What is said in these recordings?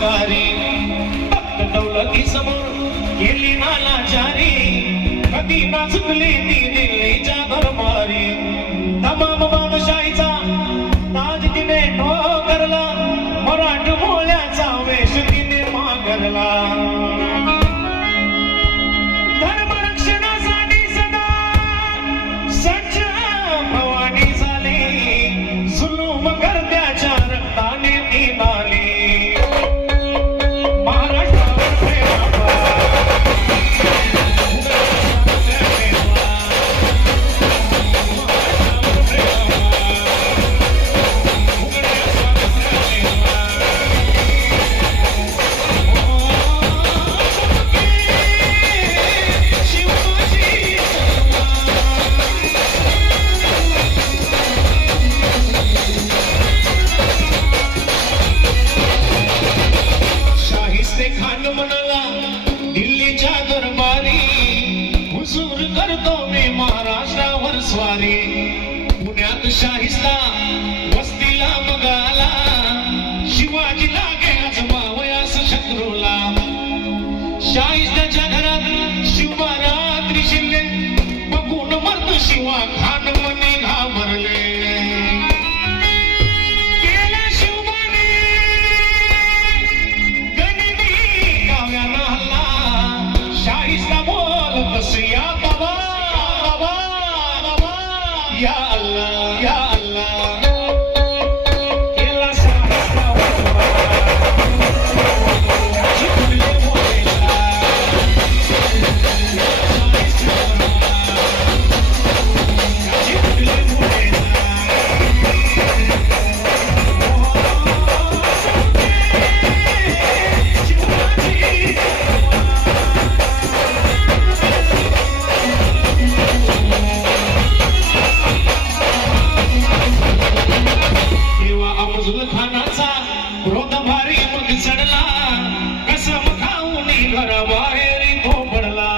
माघारी फक्त दौलती समोर गेली नालाचारी कधी ना चुकली ती दिल्लीच्या दरबारी तमाम बादशाहीचा ताज तिने ठोकरला मराठमोळ्याचा वेश तिने मागरला धर्मरक्षणासाठी सदा सज्ज भवानी झाली जुलूम करत्याच्या रक्ताने ती नाली खान म्हणाला दिल्लीच्या दरबारी हुजूर करतो मी महाराष्ट्रावर स्वारी पुण्यात शाहिस्ता वस्तीला मगाला शिवाजीला गेलाच मावयास शत्रूला शाहिस्ताच्या घरात शिवरात्री शिरले बघून मर्द शिवा खान मने घाबरले या अल्लाह या अल्लाह केला शाहिस्ता जिंकले मोरेला जिंकले मोरेला खानाचा क्रोध भारी मग चढला कसम खाऊन घराबाहेर तो पडला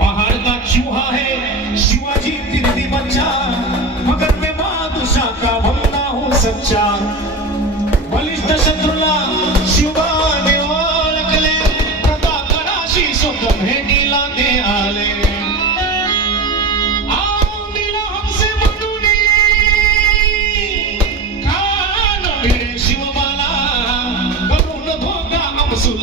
पहाड़ का चूहा है शिवाजी तिरदी बच्चा मगर मैं बादशाह का बंदा हूँ सच्चा बलिष्ठ शत्रूला शिवाने ओळखले प्रतापराशी स्वतः भेटीला ते आले शिवबाला करून धोका अमसूल